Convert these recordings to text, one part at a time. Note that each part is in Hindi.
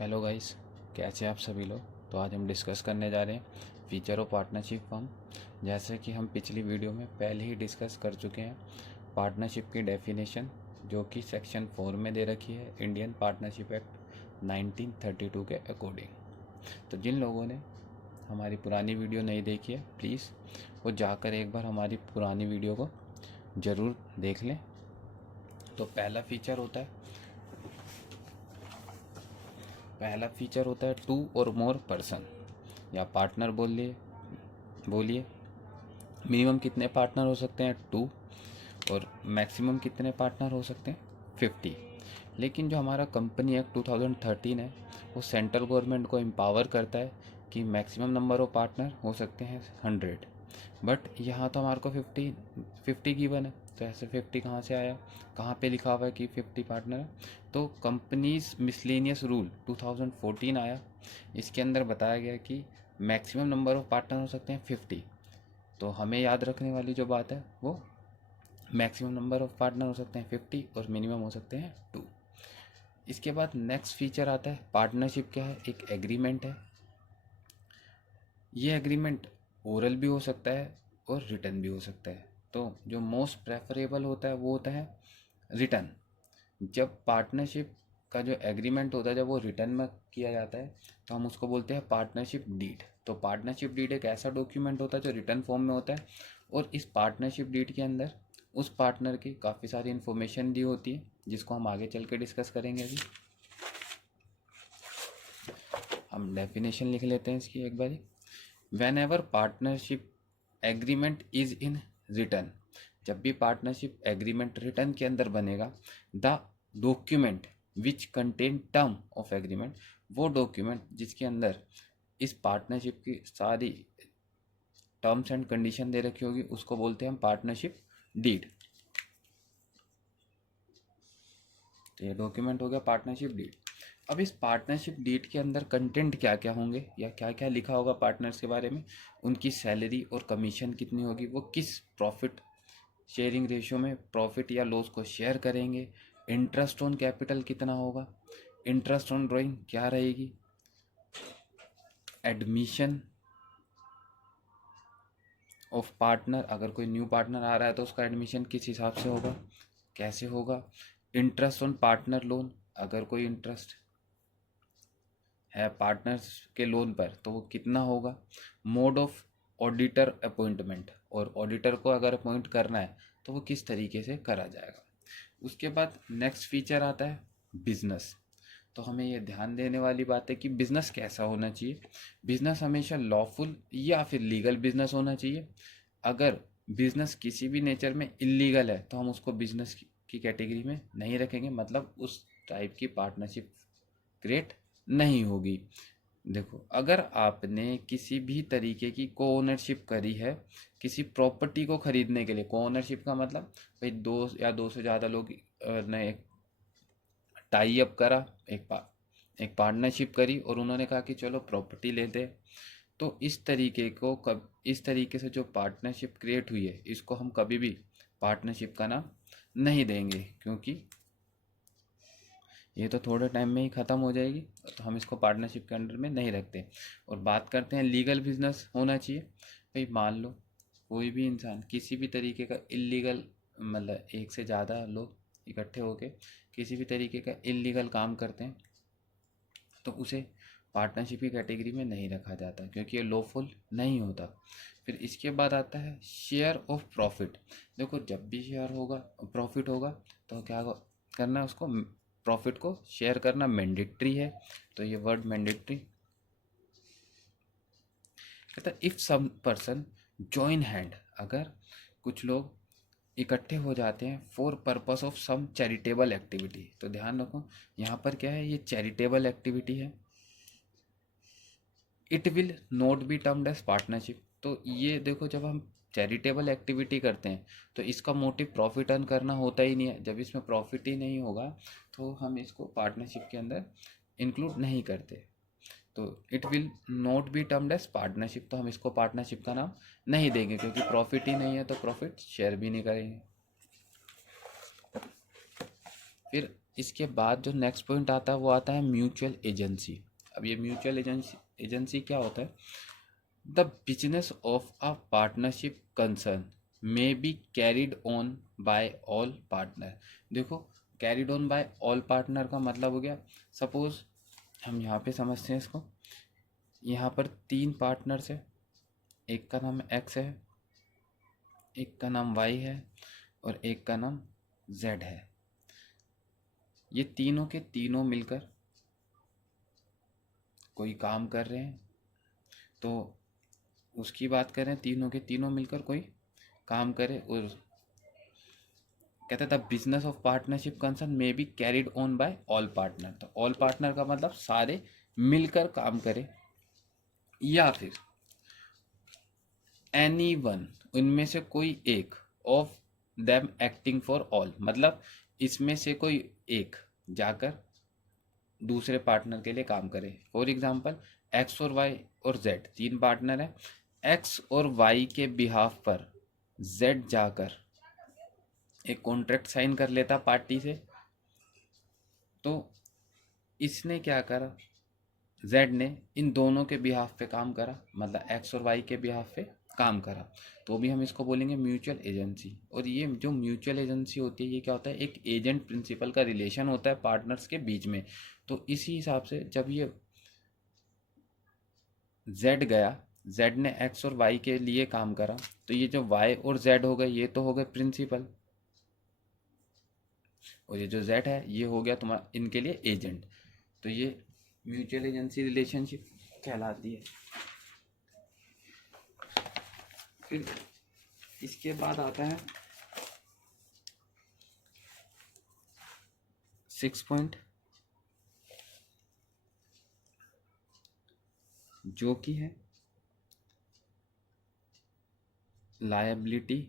हेलो गाइस, कैसे आप सभी लोग। तो आज हम डिस्कस करने जा रहे हैं फीचर ऑफ पार्टनरशिप फर्म। जैसे कि हम पिछली वीडियो में पहले ही डिस्कस कर चुके हैं पार्टनरशिप की डेफिनेशन, जो कि सेक्शन 4 में दे रखी है इंडियन पार्टनरशिप एक्ट 1932 के अकॉर्डिंग। तो जिन लोगों ने हमारी पुरानी वीडियो नहीं देखी है, प्लीज़ वो जाकर एक बार हमारी पुरानी वीडियो को ज़रूर देख लें। तो पहला फीचर होता है टू और मोर पर्सन या पार्टनर बोलिए। मिनिमम कितने पार्टनर हो सकते हैं? 2। और मैक्सिमम कितने पार्टनर हो सकते हैं? 50। लेकिन जो हमारा कंपनी एक्ट 2013 है, वो सेंट्रल गवर्नमेंट को एम्पावर करता है कि मैक्सिमम नंबर ऑफ पार्टनर हो सकते हैं 100। बट यहाँ तो हमारे को 50 गिवन है, तो ऐसे 50 कहाँ से आया? कहाँ पे लिखा हुआ है कि 50 पार्टनर है? तो कंपनीज मिसलेनियस रूल 2014 आया, इसके अंदर बताया गया कि मैक्सिमम नंबर ऑफ पार्टनर हो सकते हैं 50। तो हमें याद रखने वाली जो बात है वो मैक्सिमम नंबर ऑफ पार्टनर हो सकते हैं 50 और मिनिमम हो सकते हैं 2। इसके बाद नेक्स्ट फीचर आता है पार्टनरशिप क्या है? एक एग्रीमेंट है। ये एग्रीमेंट ओरल भी हो सकता है और रिटर्न भी हो सकता है। तो जो मोस्ट प्रेफरेबल होता है वो होता है रिटर्न। जब पार्टनरशिप का जो एग्रीमेंट होता है, जब वो रिटर्न में किया जाता है, तो हम उसको बोलते हैं पार्टनरशिप डीड। तो पार्टनरशिप डीड एक ऐसा डॉक्यूमेंट होता है जो रिटर्न फॉर्म में होता है, और इस पार्टनरशिप डीड के अंदर उस पार्टनर की काफ़ी सारी इन्फॉर्मेशन दी होती है, जिसको हम आगे चल के डिस्कस करेंगे। अभी हम डेफिनेशन लिख लेते हैं इसकी एक बारी। When ever partnership agreement is in return, जब भी पार्टनरशिप एग्रीमेंट रिटर्न के अंदर बनेगा, the document which contain term of agreement, वो डॉक्यूमेंट जिसके अंदर इस पार्टनरशिप की सारी टर्म्स एंड कंडीशन दे रखी होगी, उसको बोलते हैं हम पार्टनरशिप डीड। तो ये डॉक्यूमेंट हो गया पार्टनरशिप डीड। अब इस पार्टनरशिप डीड के अंदर कंटेंट क्या क्या होंगे या क्या क्या लिखा होगा पार्टनर्स के बारे में, उनकी सैलरी और कमीशन कितनी होगी, वो किस प्रॉफिट शेयरिंग रेशियो में प्रॉफिट या लॉस को शेयर करेंगे, इंटरेस्ट ऑन कैपिटल कितना होगा, इंटरेस्ट ऑन ड्राइंग क्या रहेगी, एडमिशन ऑफ पार्टनर, अगर कोई न्यू पार्टनर आ रहा है तो उसका एडमिशन किस हिसाब से होगा, कैसे होगा, इंटरेस्ट ऑन पार्टनर लोन, अगर कोई इंटरेस्ट है पार्टनर्स के लोन पर तो वो कितना होगा, मोड ऑफ ऑडिटर अपॉइंटमेंट, और ऑडिटर को अगर अपॉइंट करना है तो वो किस तरीके से करा जाएगा। उसके बाद नेक्स्ट फीचर आता है बिजनेस। तो हमें ये ध्यान देने वाली बात है कि बिजनेस कैसा होना चाहिए। बिजनेस हमेशा लॉफुल या फिर लीगल बिजनेस होना चाहिए। अगर बिजनेस किसी भी नेचर में इलीगल है तो हम उसको बिजनेस की कैटेगरी में नहीं रखेंगे, मतलब उस टाइप की पार्टनरशिप क्रिएट नहीं होगी। देखो, अगर आपने किसी भी तरीके की को ओनरशिप करी है किसी प्रॉपर्टी को खरीदने के लिए, को ओनरशिप का मतलब भाई दो या दो से ज़्यादा लोग ने एक टाई अप करा, एक पार्टनरशिप करी और उन्होंने कहा कि चलो प्रॉपर्टी लेते, तो इस तरीके से जो पार्टनरशिप क्रिएट हुई है, इसको हम कभी भी पार्टनरशिप का नाम नहीं देंगे, क्योंकि ये तो थोड़े टाइम में ही ख़त्म हो जाएगी, तो हम इसको पार्टनरशिप के अंडर में नहीं रखते। और बात करते हैं लीगल बिजनेस होना चाहिए। भाई मान लो कोई भी इंसान किसी भी तरीके का इलीगल, मतलब एक से ज़्यादा लोग इकट्ठे होके किसी भी तरीके का इलीगल काम करते हैं, तो उसे पार्टनरशिप की कैटेगरी में नहीं रखा जाता, क्योंकि ये लॉफुल नहीं होता। फिर इसके बाद आता है शेयर ऑफ प्रॉफिट। देखो, जब भी शेयर होगा, प्रॉफिट होगा, तो क्या करना है उसको, प्रॉफिट को शेयर करना मैंडेटरी है। तो ये वर्ड मैंडेटरी कहता है if some person join hand, अगर कुछ लोग इकट्ठे हो जाते हैं for purpose of some charitable activity. तो ध्यान रखो, यहाँ पर क्या है, ये चैरिटेबल एक्टिविटी है। It will not be termed as partnership. तो ये देखो, जब हम चैरिटेबल एक्टिविटी करते हैं तो इसका मोटिव प्रॉफिट अर्न करना होता ही नहीं है। जब इसमें प्रॉफिट ही नहीं होगा तो हम इसको पार्टनरशिप के अंदर इंक्लूड नहीं करते। तो it will not be termed as partnership, तो हम इसको पार्टनरशिप का नाम नहीं देंगे, क्योंकि प्रॉफिट ही नहीं है तो प्रॉफिट शेयर भी नहीं करेंगे। फिर इसके बाद जो नेक्स्ट पॉइंट आता है वो आता है म्यूचुअल एजेंसी। अब ये म्यूचुअल एजेंसी क्या होता है? The business of a partnership concern may be carried on by all partner. देखो, carried on by all partner का मतलब हो गया, सपोज हम यहाँ पे समझते हैं इसको, यहाँ पर 3 पार्टनर्स है, एक का नाम एक्स है, एक का नाम वाई है और एक का नाम जेड है। ये तीनों के तीनों मिलकर कोई काम कर रहे हैं, तो उसकी बात करें, तीनों के तीनों मिलकर कोई काम करे, और कहते the business of partnership concern may be carried on by all partner. तो ऑल पार्टनर का मतलब सारे मिलकर काम करे, या फिर एनी वन, उनमें से कोई एक, of them acting for all, मतलब इसमें से कोई एक जाकर दूसरे पार्टनर के लिए काम करे। फॉर एग्जाम्पल, एक्स और वाई और जेड 3 पार्टनर हैं, एक्स और वाई के बिहाफ पर जेड जाकर एक कॉन्ट्रैक्ट साइन कर लेता पार्टी से, तो इसने क्या करा, जेड ने इन दोनों के बिहाफ पे काम करा, मतलब एक्स और वाई के बिहाफ पे काम करा, तो भी हम इसको बोलेंगे म्यूचुअल एजेंसी। और ये जो म्यूचुअल एजेंसी होती है, ये क्या होता है, एक एजेंट प्रिंसिपल का रिलेशन होता है पार्टनर्स के बीच में। तो इसी हिसाब से जब ये जेड गया, जेड ने एक्स और वाई के लिए काम करा, तो ये जो वाई और जेड हो गए, ये तो हो गए प्रिंसिपल, और ये जो जेड है ये हो गया तुम्हारा इनके लिए एजेंट। तो ये म्यूचुअल एजेंसी रिलेशनशिप कहलाती है। फिर इसके बाद आता है 6 पॉइंट, जो कि है लायबिलिटी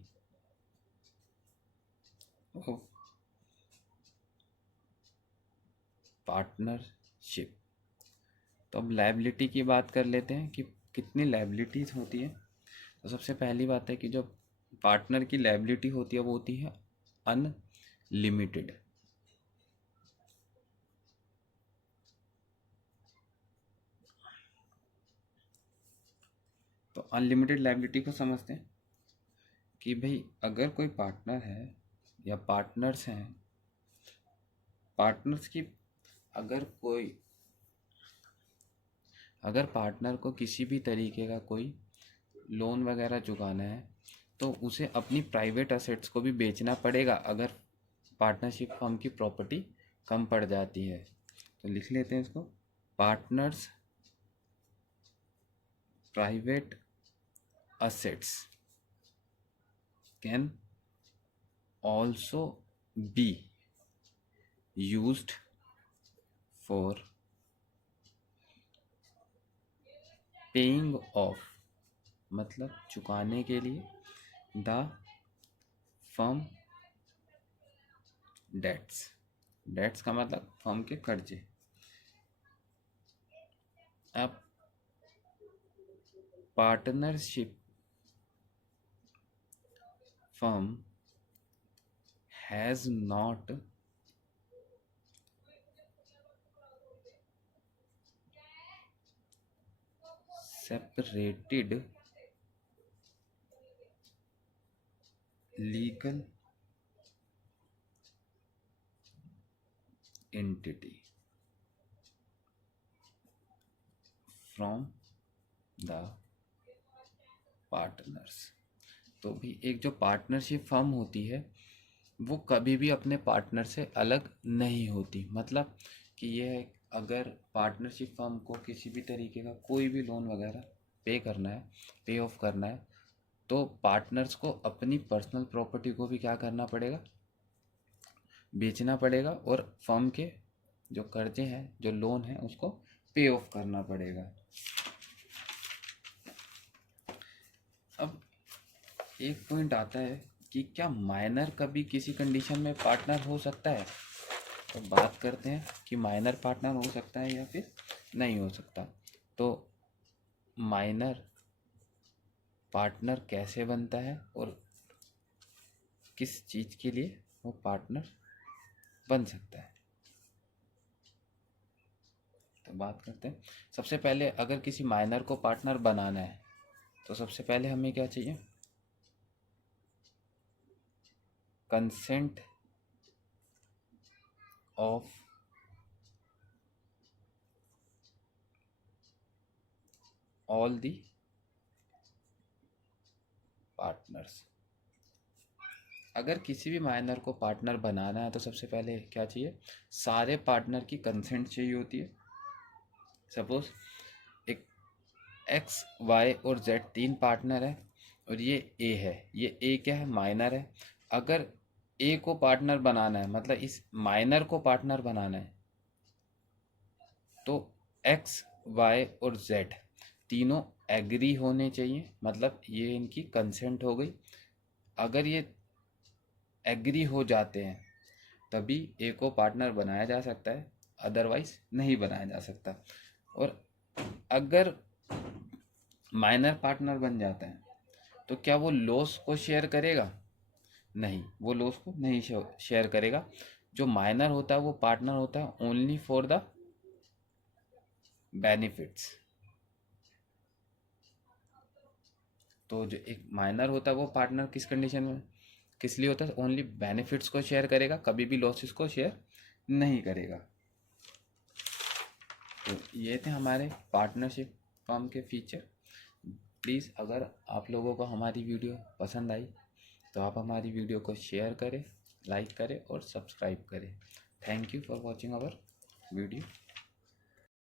ऑफ पार्टनरशिप। तो अब लायबिलिटी की बात कर लेते हैं कि कितनी लायबिलिटीज होती है। तो सबसे पहली बात है कि जो पार्टनर की लायबिलिटी होती है वो होती है अनलिमिटेड। तो अनलिमिटेड लायबिलिटी को समझते हैं कि भाई अगर कोई पार्टनर है या पार्टनर्स हैं, पार्टनर्स की अगर कोई, अगर पार्टनर को किसी भी तरीके का कोई लोन वगैरह चुकाना है, तो उसे अपनी प्राइवेट असेट्स को भी बेचना पड़ेगा अगर पार्टनरशिप फर्म की प्रॉपर्टी कम पड़ जाती है। तो लिख लेते हैं इसको, partners private assets can also be used for paying off, मतलब चुकाने के लिए द फर्म डेट्स। डेट्स का मतलब फर्म के कर्जे। अब partnership firm has not separated legal entity from the partners. तो भी एक जो पार्टनरशिप फर्म होती है वो कभी भी अपने पार्टनर से अलग नहीं होती। मतलब कि ये अगर पार्टनरशिप फर्म को किसी भी तरीके का कोई भी लोन वगैरह पे करना है, पे ऑफ करना है, तो पार्टनर्स को अपनी पर्सनल प्रॉपर्टी को भी क्या करना पड़ेगा, बेचना पड़ेगा, और फर्म के जो कर्जे हैं, जो लोन है, उसको पे ऑफ करना पड़ेगा। अब एक पॉइंट आता है कि क्या माइनर कभी किसी कंडीशन में पार्टनर हो सकता है। तो बात करते हैं कि माइनर पार्टनर हो सकता है या फिर नहीं हो सकता। तो माइनर पार्टनर कैसे बनता है और किस चीज़ के लिए वो पार्टनर बन सकता है। तो बात करते हैं। सबसे पहले अगर किसी माइनर को पार्टनर बनाना है तो सबसे पहले हमें क्या चाहिए, consent of all the partners. अगर किसी भी माइनर को पार्टनर बनाना है तो सबसे पहले क्या चाहिए, सारे पार्टनर की कंसेंट चाहिए होती है। सपोज एक एक्स वाई और जेड 3 पार्टनर है और ये ए है। ये ए क्या है, माइनर है। अगर ए को पार्टनर बनाना है, मतलब इस माइनर को पार्टनर बनाना है, तो एक्स वाई और जेड तीनों एग्री होने चाहिए, मतलब ये इनकी कंसेंट हो गई। अगर ये एग्री हो जाते हैं तभी ए को पार्टनर बनाया जा सकता है, अदरवाइज नहीं बनाया जा सकता। और अगर माइनर पार्टनर बन जाता है तो क्या वो लॉस को शेयर करेगा? नहीं, वो लॉस को नहीं शेयर करेगा। जो माइनर होता है वो पार्टनर होता है ओनली फॉर द बेनिफिट्स। तो जो एक माइनर होता है वो पार्टनर किस कंडीशन में, किस लिए होता है, ओनली बेनिफिट्स को शेयर करेगा, कभी भी लॉसेस को शेयर नहीं करेगा। तो ये थे हमारे पार्टनरशिप फर्म के फीचर। प्लीज़ अगर आप लोगों को हमारी वीडियो पसंद आई तो आप हमारी वीडियो को शेयर करें, लाइक करें और सब्सक्राइब करें। Thank you for watching our video.